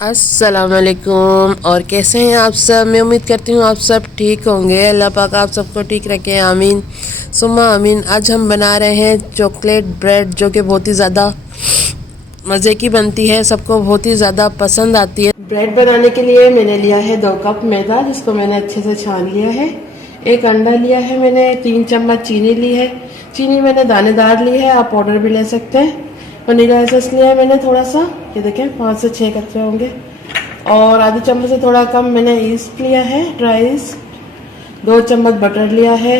अस्सलाम वालेकुम। और कैसे हैं आप सब? मैं उम्मीद करती हूँ आप सब ठीक होंगे। अल्लाह पाक आप सबको ठीक रखे, आमीन सुम्मा आमीन। आज हम बना रहे हैं चॉकलेट ब्रेड, जो कि बहुत ही ज़्यादा मज़े की बनती है, सबको बहुत ही ज़्यादा पसंद आती है। ब्रेड बनाने के लिए मैंने लिया है 2 कप मैदा, जिसको मैंने अच्छे से छान लिया है। 1 अंडा लिया है मैंने। 3 चम्मच चीनी ली है। चीनी मैंने दानेदार ली है, आप पाउडर भी ले सकते हैं। वनीला एसेंस लिया है मैंने थोड़ा सा, ये देखें 5 से 6 कतरे होंगे। और आधे चम्मच से थोड़ा कम मैंने ईस्ट लिया है, ड्राई ईस्ट। 2 चम्मच बटर लिया है।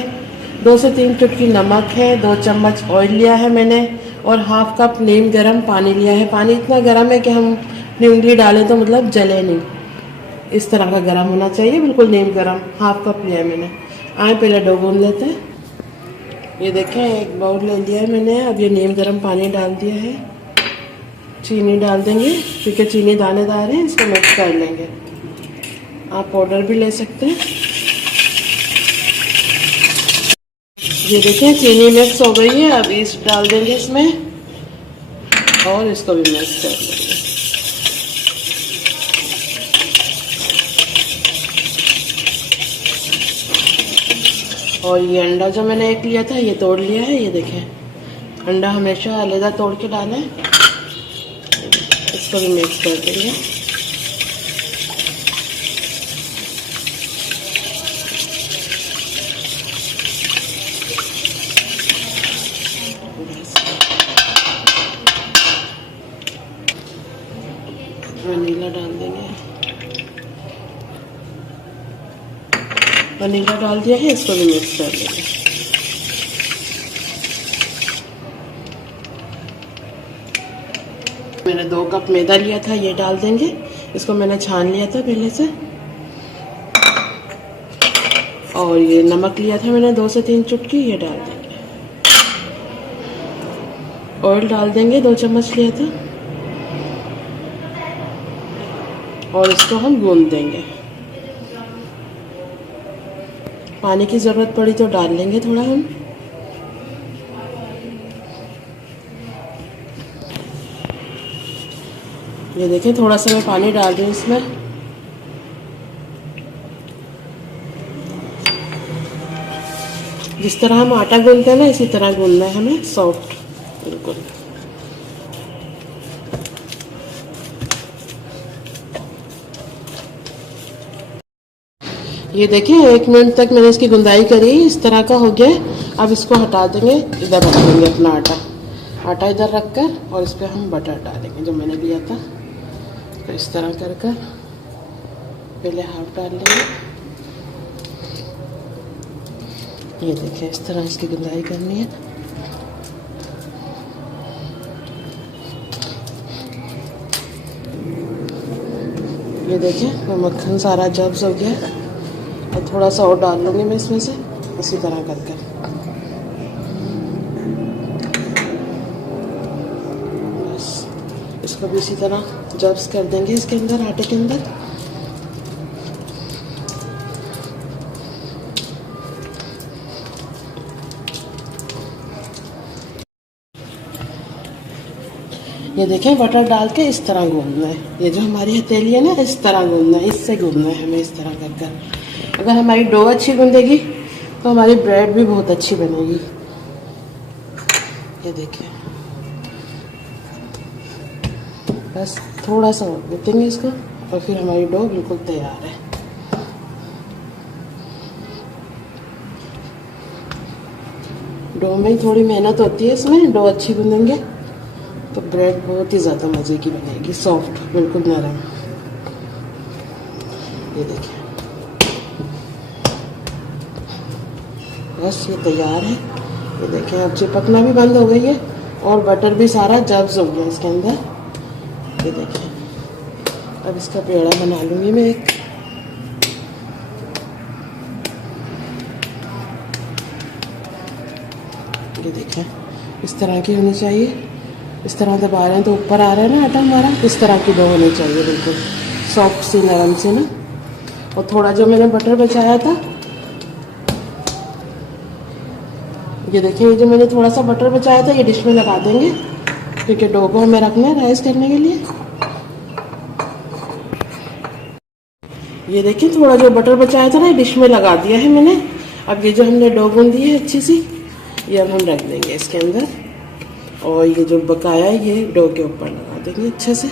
2 से 3 चुटकी नमक है। 2 चम्मच ऑयल लिया है मैंने। और हाफ कप नीम गर्म पानी लिया है। पानी इतना गर्म है कि हम अपनी उंगली डालें तो मतलब जले नहीं, इस तरह का गर्म होना चाहिए, बिल्कुल नीम गर्म। हाफ कप लिया है मैंने। आए पहले डो गूंद लेते हैं। ये देखें 1 बाउल ले लिया है मैंने। अब ये नीम गर्म पानी डाल दिया है। चीनी डाल देंगे, क्योंकि चीनी दानेदार है, इसको मिक्स कर लेंगे। आप पाउडर भी ले सकते हैं। ये देखें चीनी मिक्स हो गई है। अब ईस्ट डाल देंगे इसमें और इसको भी मिक्स कर देंगे। और ये अंडा जो मैंने एक लिया था, ये तोड़ लिया है। ये देखें अंडा हमेशा अलग तोड़ के डालें। इसको भी मिक्स कर देंगे। वनीला डाल देंगे। वनीला डाल दिया है, इसको भी मिक्स कर देंगे। मैंने 2 कप मैदा लिया था, ये डाल देंगे। इसको मैंने छान लिया था पहले से। और ये नमक लिया था मैंने 2 से 3 चुटकी, ये डाल देंगे। ऑयल डाल देंगे, 2 चम्मच लिया था। और इसको हम गूंद देंगे। पानी की ज़रूरत पड़ी तो डाल लेंगे थोड़ा हम। ये देखें थोड़ा सा मैं पानी डाल रही हूँ इसमें। जिस तरह हम आटा गूंदते हैं ना, इसी तरह गूंदना है हमें, सॉफ्ट बिल्कुल। ये देखिए 1 मिनट तक मैंने इसकी गुंदाई करी, इस तरह का हो गया। अब इसको हटा देंगे, इधर रख देंगे अपना आटा इधर रख कर, और इस पर हम बटर डालेंगे जो मैंने लिया था। तो इस तरह कर कर पहले हाफ डाल लेंगे। ये देखिए इस तरह इसकी गुंदाई करनी है। ये देखिए मक्खन सारा जब्स हो गया। और थोड़ा सा और डाल लूँगी मैं इसमें से, इसी तरह करके। बस इसको भी इसी तरह जब्स कर देंगे इसके अंदर, आटे के अंदर। ये देखें बटर डाल के इस तरह गूंदना है। ये जो हमारी हथेली है ना, इस तरह गूंदना है, इससे गूंदना है हमें, इस तरह कर कर। अगर हमारी डो अच्छी गूंदेगी तो हमारी ब्रेड भी बहुत अच्छी बनेगी। ये देखिए बस थोड़ा सा और गूंदेंगे इसको, और फिर हमारी डो बिल्कुल तैयार है। डो में ही थोड़ी मेहनत होती है, इसमें डो अच्छी गूंदेंगे तो ब्रेड बहुत ही ज़्यादा मज़े की बनेगी, सॉफ्ट बिल्कुल नरम। ये देखिए बस ये तैयार है। ये देखें अब चिपकना भी बंद हो गई है, और बटर भी सारा जब्स हो गया इसके अंदर। ये देखें अब इसका पेड़ा बना लूँगी मैं एक। ये देखें इस तरह की होनी चाहिए। इस तरह दबा रहे हैं तो ऊपर आ रहा है ना आटा हमारा, इस तरह की डो होनी चाहिए, बिल्कुल सॉफ्ट सी नरम सी ना। और थोड़ा जो मैंने बटर बचाया था, ये देखिए ये जो मैंने थोड़ा सा बटर बचाया था, ये डिश में लगा देंगे, क्योंकि डो को हमें रखना है राइस करने के लिए। ये देखिए थोड़ा जो बटर बचाया था ना डिश में लगा दिया है मैंने। अब ये जो हमने डो गूंदी है अच्छी सी, ये अब हम रख देंगे इसके अंदर, और ये जो बकाया है ये डो के ऊपर लगा देंगे अच्छे से,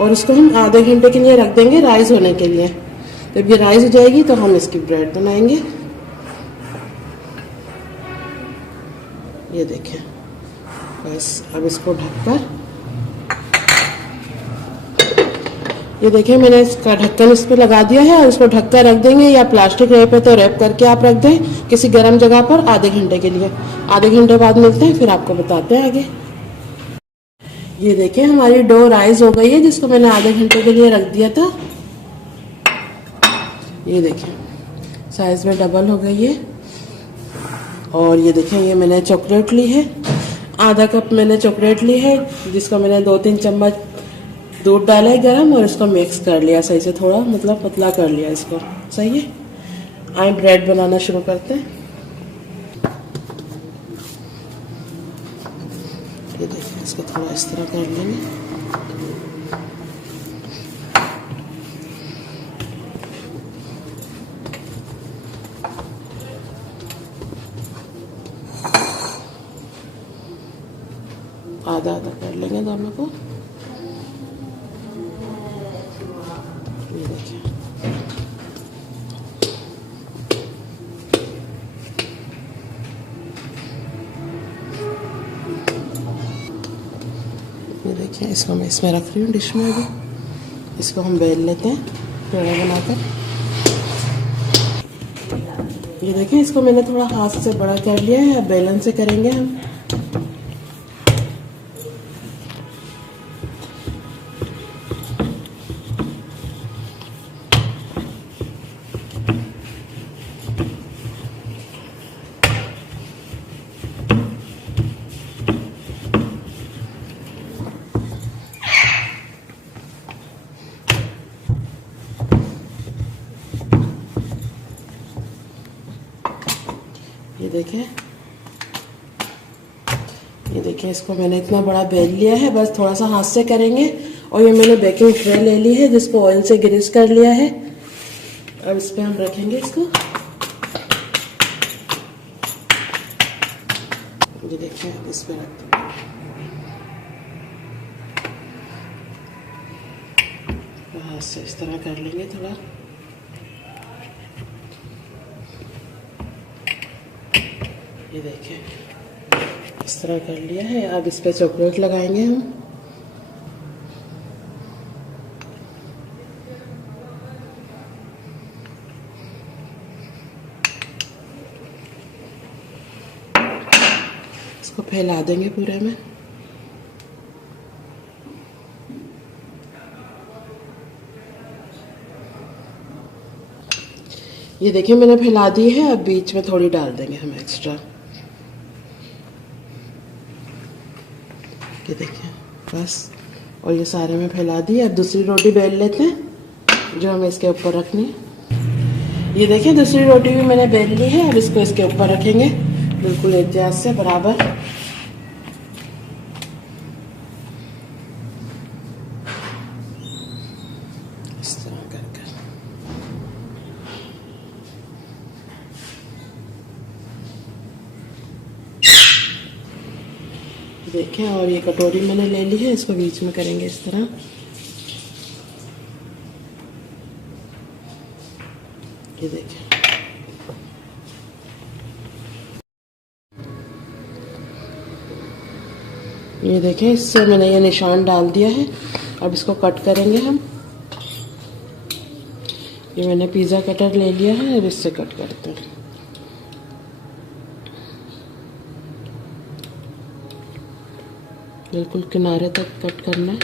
और इसको हम आधे घंटे के लिए रख देंगे राइस होने के लिए। जब ये राइस हो जाएगी तो हम इसकी ब्रेड बनाएंगे। ये देखें, बस अब इसको ढककर, ये देखिए मैंने इसका ढक्कन इस पर लगा दिया है और इसको ढक कर रख देंगे, या प्लास्टिक रैप है तो रैप करके आप रख दें किसी गर्म जगह पर आधे घंटे के लिए। आधे घंटे बाद मिलते हैं, फिर आपको बताते हैं आगे। ये देखिए हमारी डो राइस हो गई है जिसको मैंने आधे घंटे के लिए रख दिया था। ये देखिए साइज में डबल हो गई है। और ये देखिए ये मैंने चॉकलेट ली है, आधा कप मैंने चॉकलेट ली है, जिसको मैंने 2-3 चम्मच दूध डाला है गरम, और इसको मिक्स कर लिया सही से, थोड़ा मतलब पतला कर लिया इसको। सही है, आइए ब्रेड बनाना शुरू करते हैं। ये देखिए इसको थोड़ा इस तरह कर लेंगे। आधा आधा कर लेंगे दोनों को। ये देखिए इसको मैं इसमें रख रही हूँ डिश में। अभी इसको हम बेल लेते हैं पेड़ा बनाकर। ये देखें इसको मैंने थोड़ा हाथ से बड़ा कर लिया है, अब बेलन से करेंगे हम। ये देखिए इसको मैंने इतना बड़ा बेल लिया है, बस थोड़ा सा हाथ से करेंगे। और ये मैंने बेकिंग ट्रे ले ली है जिसको ऑयल से ग्रीस कर लिया है। अब इस पे हम रखेंगे इसको। ये देखिए इस पे रखते हैं, हाथ से इस तरह कर लेंगे थोड़ा। ये देखिए इस तरह कर लिया है। अब इस पे चॉकलेट लगाएंगे हम। इसको फैला देंगे पूरे में। ये देखिए मैंने फैला दी है। अब बीच में थोड़ी डाल देंगे हम एक्स्ट्रा। ये देखिए बस, और ये सारे में फैला दी। अब दूसरी रोटी बेल लेते हैं जो हमें इसके ऊपर रखनी है। ये देखिए दूसरी रोटी भी मैंने बेल ली है। अब इसको इसके ऊपर रखेंगे बिल्कुल एहतियात से बराबर। इस तरह कर देखें। और ये कटोरी मैंने ले ली है, इसको बीच में करेंगे इस तरह। ये देखें ये देखें इससे मैंने ये निशान डाल दिया है। अब इसको कट करेंगे हम। ये मैंने पिज़्ज़ा कटर ले लिया है, अब इससे कट करते हैं। बिल्कुल किनारे तक कट करना है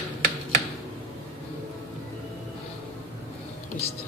इस तरह।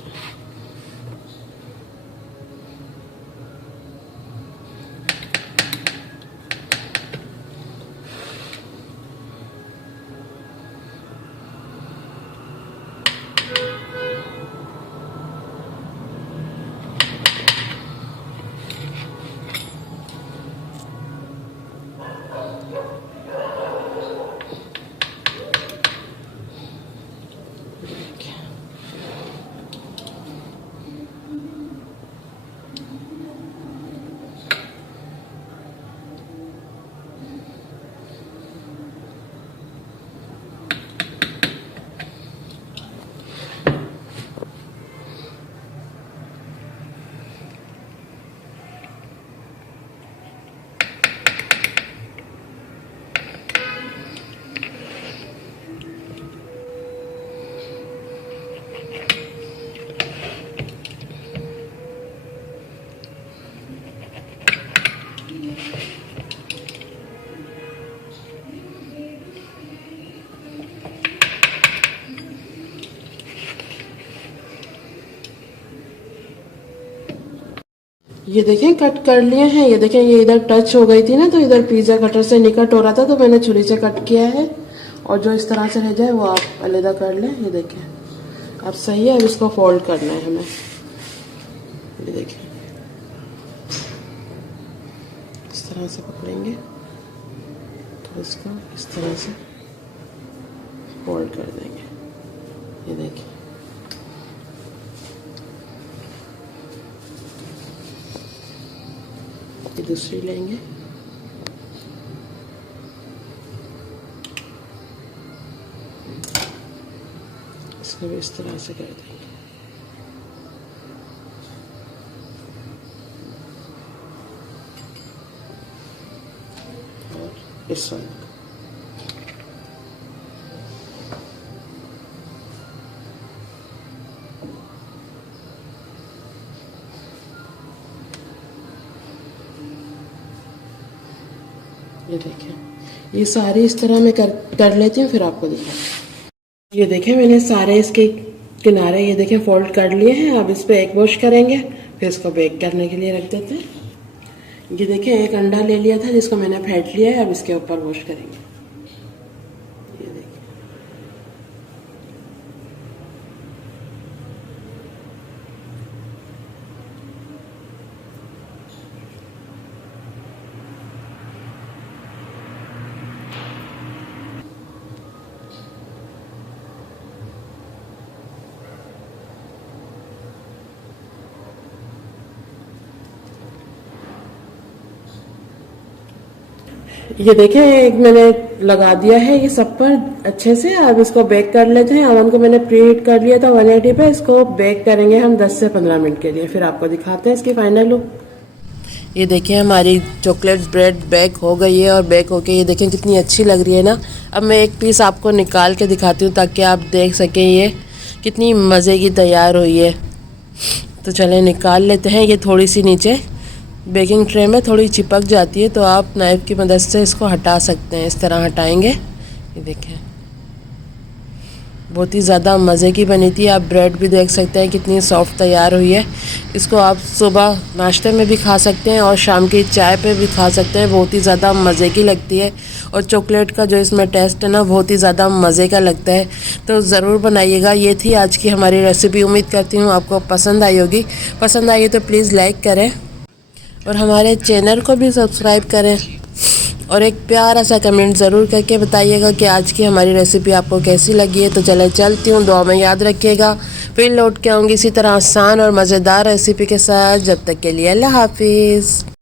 ये देखें कट कर लिए हैं। ये देखें ये इधर टच हो गई थी ना, तो इधर पिज़्ज़ा कटर से नहीं कट हो रहा था, तो मैंने छुरी से कट किया है। और जो इस तरह से रह जाए वो आप अलग कर लें। ये देखें अब सही है। अब इसको फोल्ड करना है हमें। ये देखें इस तरह से पकड़ेंगे तो इसको इस तरह से फोल्ड कर देंगे। ये देखिए ये दूसरी लेंगे। इसको भी इस तरह से कर देंगे। और इस वाले को ये देखें। ये सारे इस तरह मैं कर लेती हूँ, फिर आपको दिखाती हूँ। ये देखें मैंने सारे इसके किनारे ये देखें फोल्ड कर लिए हैं। अब इस पर एक वॉश करेंगे, फिर इसको बेक करने के लिए रख देते हैं। ये देखें एक अंडा ले लिया था जिसको मैंने फेंट लिया है। अब इसके ऊपर वॉश करेंगे। ये देखें ये देखें एक मैंने लगा दिया है ये सब पर अच्छे से। अब इसको बेक कर लेते हैं। ओवन को मैंने प्री हीट कर लिया था 180 पे। इसको बेक करेंगे हम 10 से 15 मिनट के लिए, फिर आपको दिखाते हैं इसकी फाइनल लुक। ये देखिए हमारी चॉकलेट ब्रेड बेक हो गई है, और बेक होके ये देखें कितनी अच्छी लग रही है ना। अब मैं एक पीस आपको निकाल के दिखाती हूँ ताकि आप देख सकें ये कितनी मज़े की तैयार हुई है। तो चलें निकाल लेते हैं। ये थोड़ी सी नीचे बेकिंग ट्रे में थोड़ी चिपक जाती है, तो आप नाइफ़ की मदद से इसको हटा सकते हैं। इस तरह हटाएंगे। ये देखें बहुत ही ज़्यादा मज़े की बनी थी। आप ब्रेड भी देख सकते हैं कितनी सॉफ्ट तैयार हुई है। इसको आप सुबह नाश्ते में भी खा सकते हैं और शाम की चाय पे भी खा सकते हैं। बहुत ही ज़्यादा मज़े की लगती है, और चॉकलेट का जो इसमें टेस्ट है ना बहुत ही ज़्यादा मज़े का लगता है। तो ज़रूर बनाइएगा। ये थी आज की हमारी रेसिपी। उम्मीद करती हूँ आपको पसंद आई होगी। पसंद आई तो प्लीज़ लाइक करें और हमारे चैनल को भी सब्सक्राइब करें, और एक प्यारा सा कमेंट ज़रूर करके बताइएगा कि आज की हमारी रेसिपी आपको कैसी लगी है। तो चले चलती हूँ, दुआ में याद रखिएगा। फिर लौट के आऊँगी इसी तरह आसान और मज़ेदार रेसिपी के साथ। जब तक के लिए अल्लाह हाफिज़।